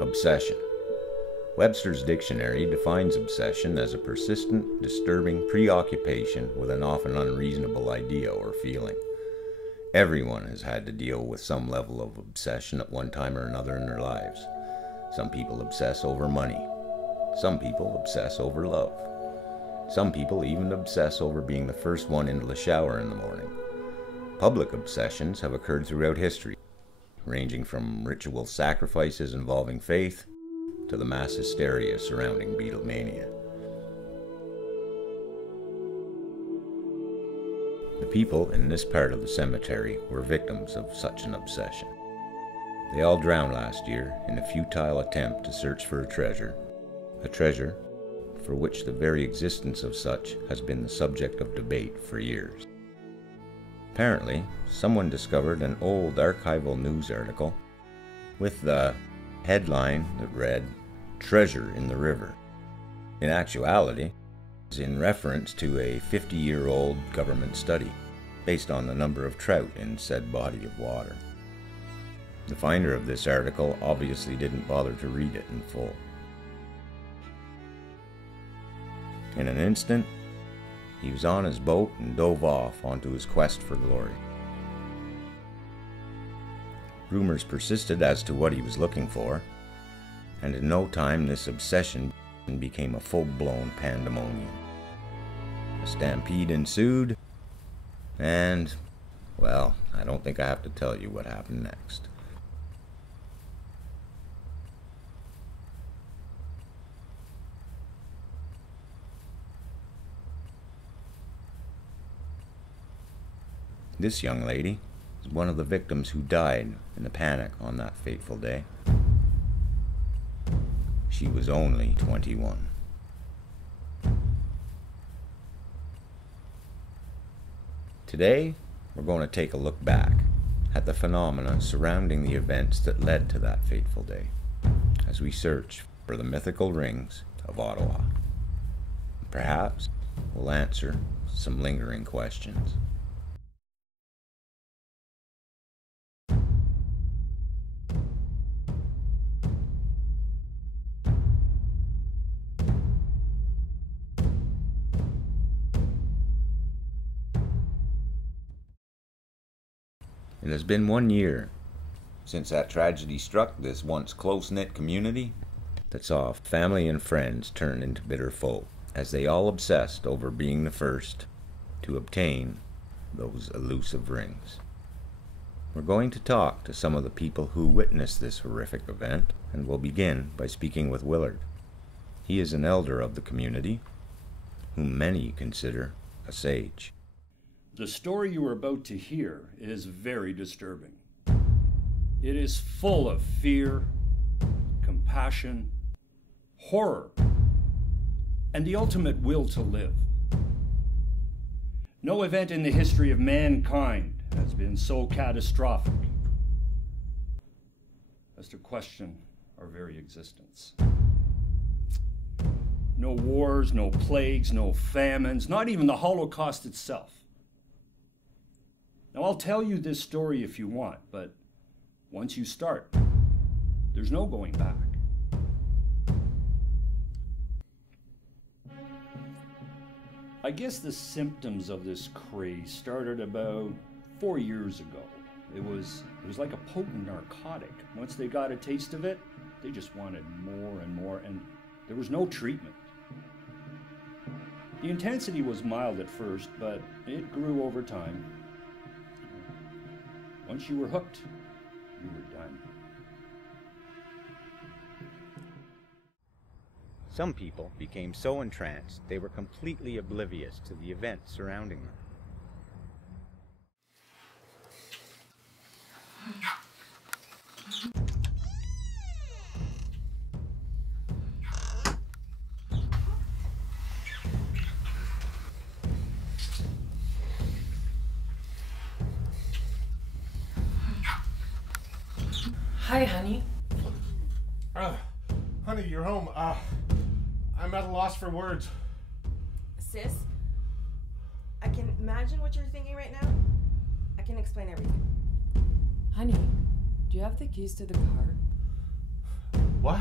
Obsession. Webster's dictionary defines obsession as a persistent, disturbing preoccupation with an often unreasonable idea or feeling. Everyone has had to deal with some level of obsession at one time or another in their lives. Some people obsess over money. Some people obsess over love. Some people even obsess over being the first one into the shower in the morning. Public obsessions have occurred throughout history, ranging from ritual sacrifices involving faith to the mass hysteria surrounding Beatlemania. The people in this part of the cemetery were victims of such an obsession. They all drowned last year in a futile attempt to search for a treasure for which the very existence of such has been the subject of debate for years. Apparently, someone discovered an old archival news article with the headline that read, "Treasure in the River." In actuality, it's in reference to a 50-year-old government study based on the number of trout in said body of water. The finder of this article obviously didn't bother to read it in full. In an instant, he was on his boat and dove off onto his quest for glory. Rumors persisted as to what he was looking for, and in no time this obsession became a full-blown pandemonium. A stampede ensued, and, well, I don't think I have to tell you what happened next. This young lady is one of the victims who died in the panic on that fateful day. She was only 21. Today, we're going to take a look back at the phenomena surrounding the events that led to that fateful day, as we search for the mythical rings of Ottawa. Perhaps we'll answer some lingering questions. It has been 1 year since that tragedy struck this once close-knit community that saw family and friends turn into bitter foe as they all obsessed over being the first to obtain those elusive rings. We're going to talk to some of the people who witnessed this horrific event, and we'll begin by speaking with Willard. He is an elder of the community, whom many consider a sage. The story you are about to hear is very disturbing. It is full of fear, compassion, horror, and the ultimate will to live. No event in the history of mankind has been so catastrophic as to question our very existence. No wars, no plagues, no famines, not even the Holocaust itself. Now, I'll tell you this story if you want, but once you start, there's no going back. I guess the symptoms of this craze started about 4 years ago. It was like a potent narcotic. Once they got a taste of it, they just wanted more and more, and there was no treatment. The intensity was mild at first, but it grew over time. Once you were hooked, you were done. Some people became so entranced they were completely oblivious to the events surrounding them. Hi, honey. Honey, you're home. I'm at a loss for words. Sis, imagine what you're thinking right now? I can explain everything. Honey, do you have the keys to the car? What?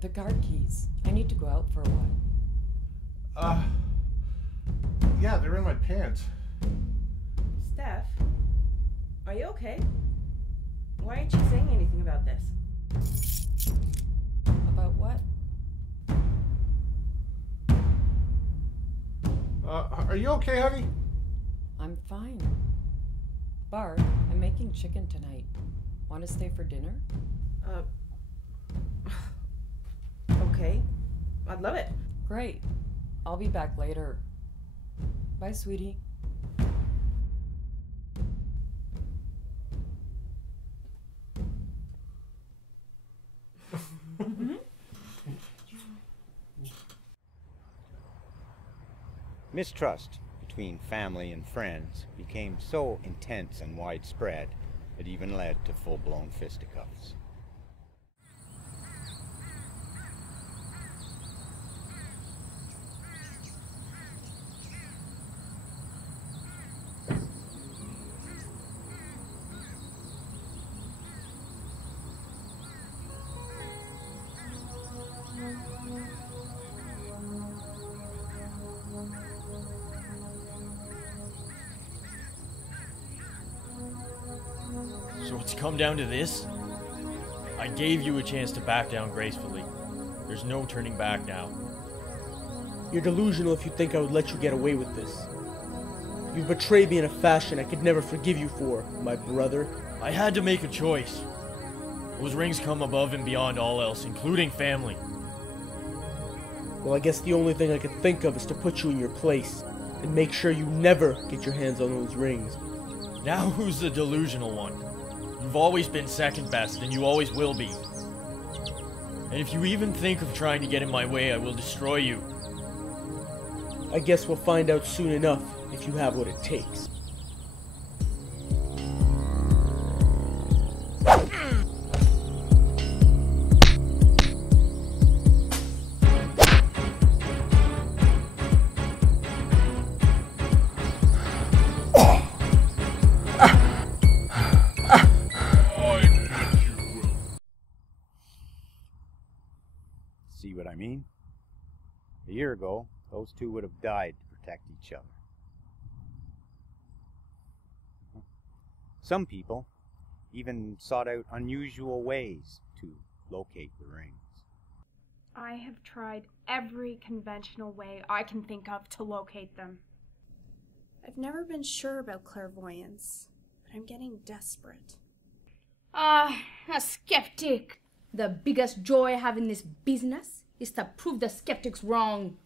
The car keys. I need to go out for a while. Yeah, they're in my pants. Steph, are you okay? Why aren't you saying anything about this? About what? Are you okay, honey? I'm fine. Bart, I'm making chicken tonight. Want to stay for dinner? Okay. I'd love it. Great. I'll be back later. Bye, sweetie. Mistrust between family and friends became so intense and widespread it even led to full-blown fisticuffs. So it's come down to this? I gave you a chance to back down gracefully. There's no turning back now. You're delusional if you think I would let you get away with this. You've betrayed me in a fashion I could never forgive you for, my brother. I had to make a choice. Those rings come above and beyond all else, including family. Well, I guess the only thing I could think of is to put you in your place and make sure you never get your hands on those rings. Now who's the delusional one? You've always been second best, and you always will be. And if you even think of trying to get in my way, I will destroy you. I guess we'll find out soon enough if you have what it takes. See what I mean? A year ago, those two would have died to protect each other. Some people even sought out unusual ways to locate the rings. I have tried every conventional way I can think of to locate them. I've never been sure about clairvoyance, but I'm getting desperate. A skeptic. The biggest joy I have in this business is to prove the skeptics wrong.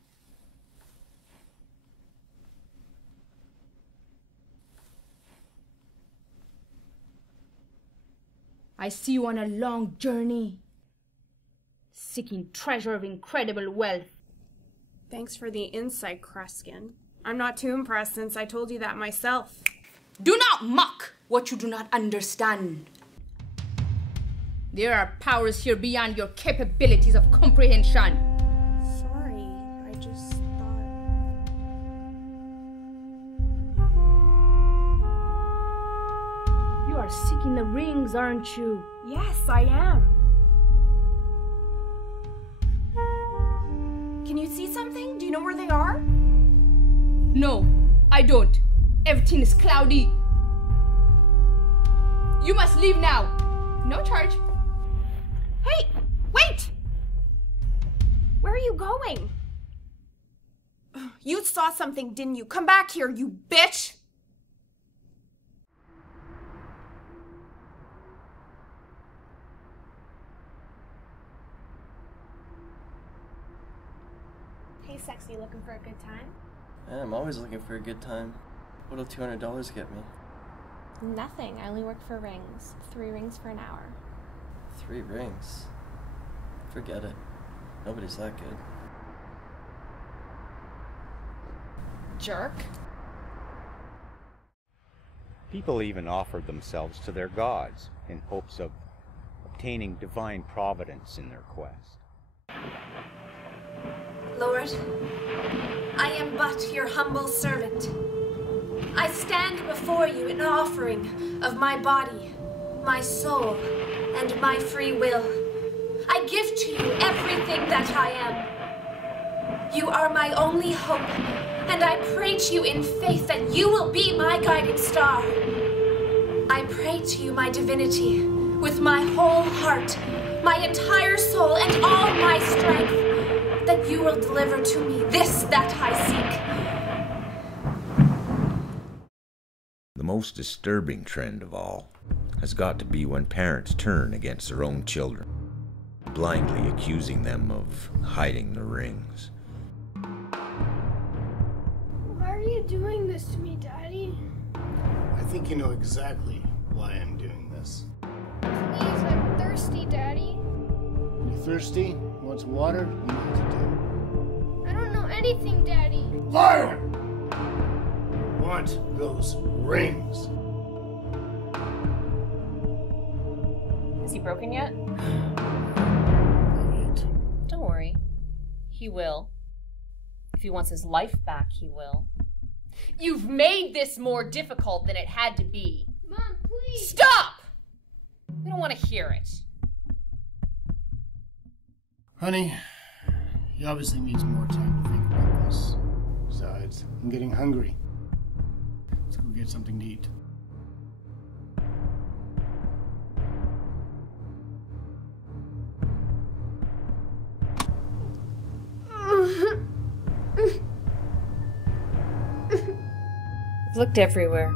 I see you on a long journey, seeking treasure of incredible wealth. Thanks for the insight, Kreskin. I'm not too impressed since I told you that myself. Do not mock what you do not understand. There are powers here beyond your capabilities of comprehension. Sorry, I just thought... You are seeking the rings, aren't you? Yes, I am. Can you see something? Do you know where they are? No, I don't. Everything is cloudy. You must leave now. No charge. Hey, wait! Where are you going? You saw something, didn't you? Come back here, you bitch! Hey, sexy, looking for a good time? Yeah, I'm always looking for a good time. What'll $200 get me? Nothing. I only work for rings. 3 rings for an hour. 3 rings? Forget it. Nobody's that good. Jerk. People even offered themselves to their gods in hopes of obtaining divine providence in their quest. Lord, I am but your humble servant. I stand before you in offering of my body, my soul, and my free will. I give to you everything that I am. You are my only hope, and I pray to you in faith that you will be my guiding star. I pray to you, my divinity, with my whole heart, my entire soul, and all my strength, that you will deliver to me this that I seek. The most disturbing trend of all has got to be when parents turn against their own children, blindly accusing them of hiding the rings. Why are you doing this to me, Daddy? I think you know exactly why I'm doing this. Please, I'm thirsty, Daddy. You thirsty? You want some water? You know what to do. I don't know anything, Daddy. Liar! Want those rings? Is he broken yet? Don't worry. He will. If he wants his life back, he will. You've made this more difficult than it had to be. Mom, please! Stop! We don't want to hear it. Honey, he obviously needs more time to think about this. Besides, I'm getting hungry. Let's go get something to eat. I've looked everywhere.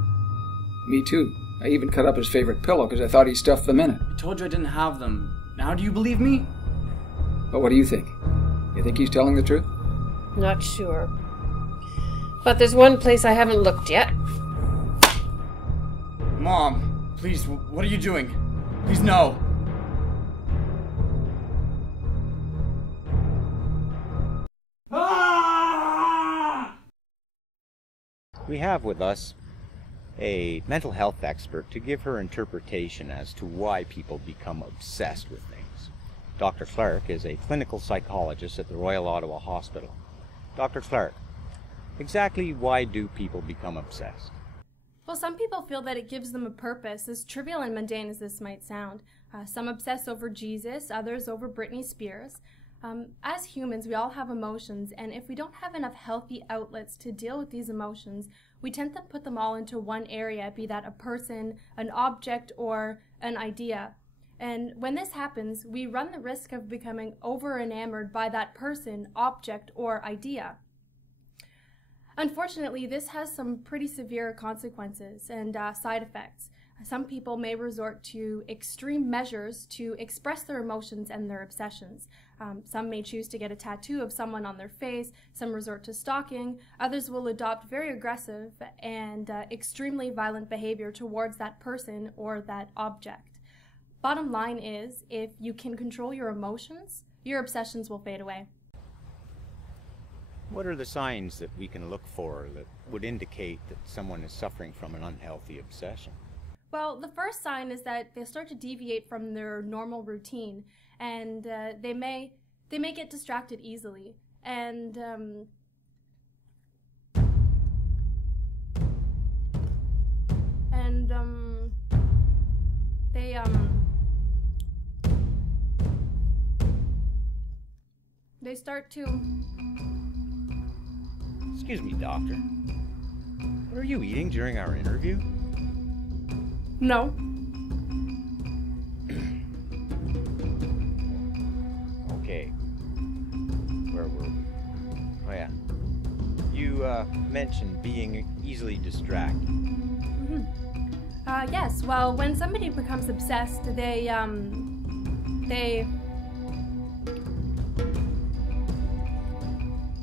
Me too. I even cut up his favorite pillow because I thought he stuffed them in it. I told you I didn't have them. Now do you believe me? But what do you think? You think he's telling the truth? Not sure. But there's one place I haven't looked yet. Mom, please, what are you doing? Please, no. We have with us a mental health expert to give her interpretation as to why people become obsessed with things. Dr. Clark is a clinical psychologist at the Royal Ottawa Hospital. Dr. Clark, exactly why do people become obsessed? Well, some people feel that it gives them a purpose, as trivial and mundane as this might sound. Some obsess over Jesus, others over Britney Spears. As humans, we all have emotions, and if we don't have enough healthy outlets to deal with these emotions, we tend to put them all into one area, be that a person, an object, or an idea. And when this happens, we run the risk of becoming over-enamored by that person, object, or idea. Unfortunately, this has some pretty severe consequences and side effects. Some people may resort to extreme measures to express their emotions and their obsessions. Some may choose to get a tattoo of someone on their face, some resort to stalking, others will adopt very aggressive and extremely violent behavior towards that person or that object. Bottom line is, if you can control your emotions, your obsessions will fade away. What are the signs that we can look for that would indicate that someone is suffering from an unhealthy obsession? Well, the first sign is that they start to deviate from their normal routine, and they may get distracted easily, and they start to. Excuse me, doctor. What are you eating during our interview? No. Okay. Where were we? Oh yeah. You mentioned being easily distracted. Mm-hmm. Yes. Well, when somebody becomes obsessed, they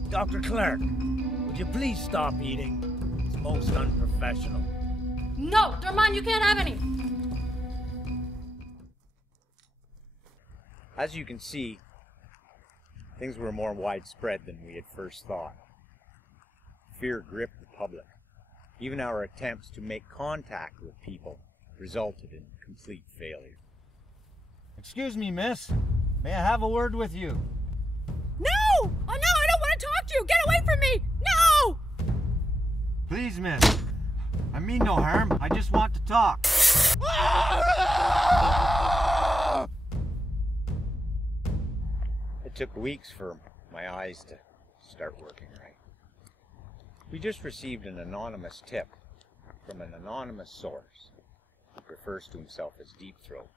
Dr. Clark, would you please stop eating? It's most unprofessional. No, Dorman, you can't have any. As you can see, things were more widespread than we had first thought. Fear gripped the public. Even our attempts to make contact with people resulted in complete failure. Excuse me, miss. May I have a word with you? No! Oh no, I don't want to talk to you! Get away from me! No! Please, miss. I mean no harm. I just want to talk. It took weeks for my eyes to start working right. We just received an anonymous tip from an anonymous source who refers to himself as Deep Throat.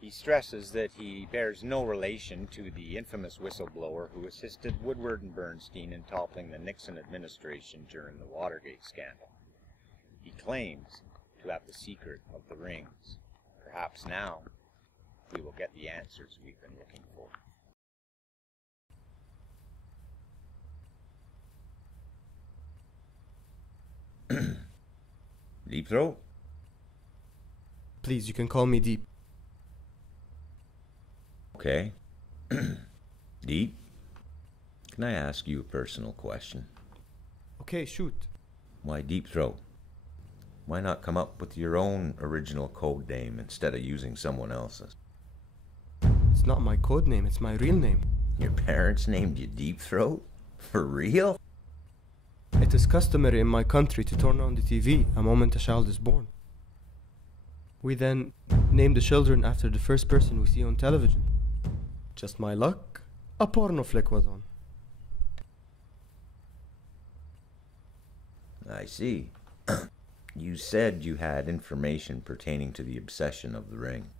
He stresses that he bears no relation to the infamous whistleblower who assisted Woodward and Bernstein in toppling the Nixon administration during the Watergate scandal. He claims to have the secret of the rings. Perhaps now we will get the answers we've been looking for. Deep Throat? Please, you can call me Deep. Okay. Deep, can I ask you a personal question? Okay, shoot. Why Deep Throat? Why not come up with your own original code name instead of using someone else's? It's not my code name, it's my real name. Your parents named you Deep Throat? For real? It is customary in my country to turn on the TV a moment a child is born. We then name the children after the first person we see on television. Just my luck, a porno flick was on. I see. You said you had information pertaining to the obsession of the ring.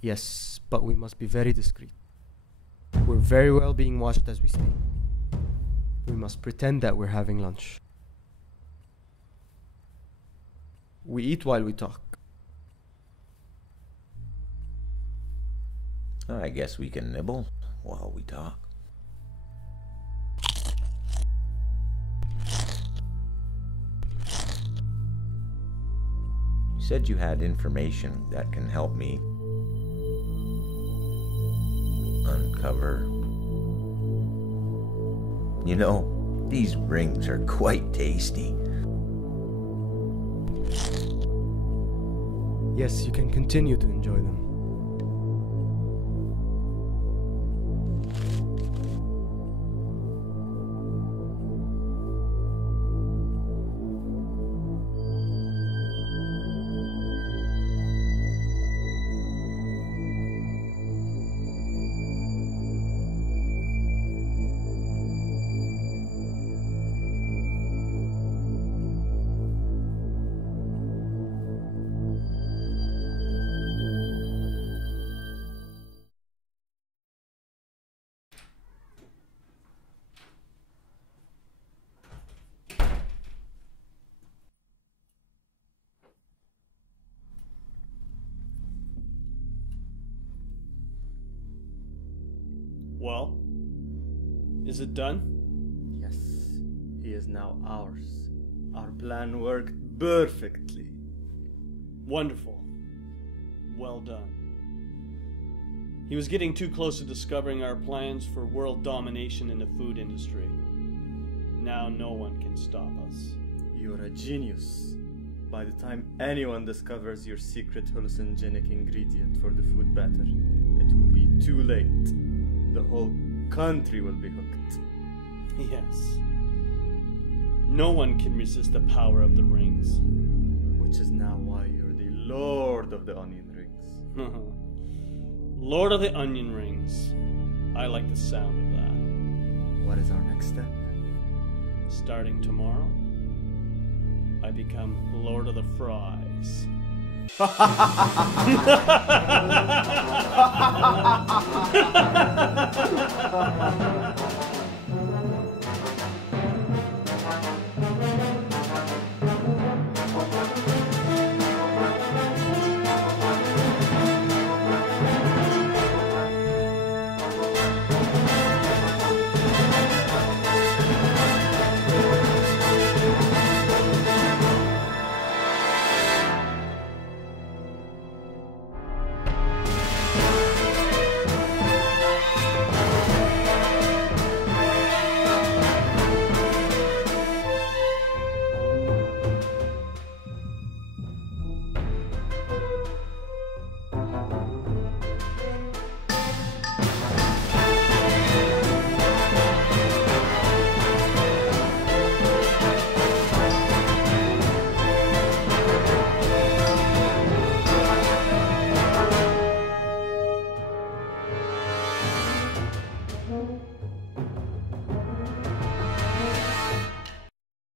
Yes, but we must be very discreet. We're very well being watched as we speak. We must pretend that we're having lunch. We eat while we talk. I guess we can nibble while we talk. You said you had information that can help me uncover. You know, these rings are quite tasty. Yes, you can continue to enjoy them. Well, is it done? Yes, he is now ours. Our plan worked perfectly. Wonderful. Well done. He was getting too close to discovering our plans for world domination in the food industry. Now no one can stop us. You're a genius. By the time anyone discovers your secret hallucinogenic ingredient for the food batter, it will be too late. The whole country will be hooked. Yes. No one can resist the power of the rings. Which is now why you're the Lord of the Onion Rings. Lord of the Onion Rings. I like the sound of that. What is our next step? Starting tomorrow, I become Lord of the Fries. Ha ha ha ha ha!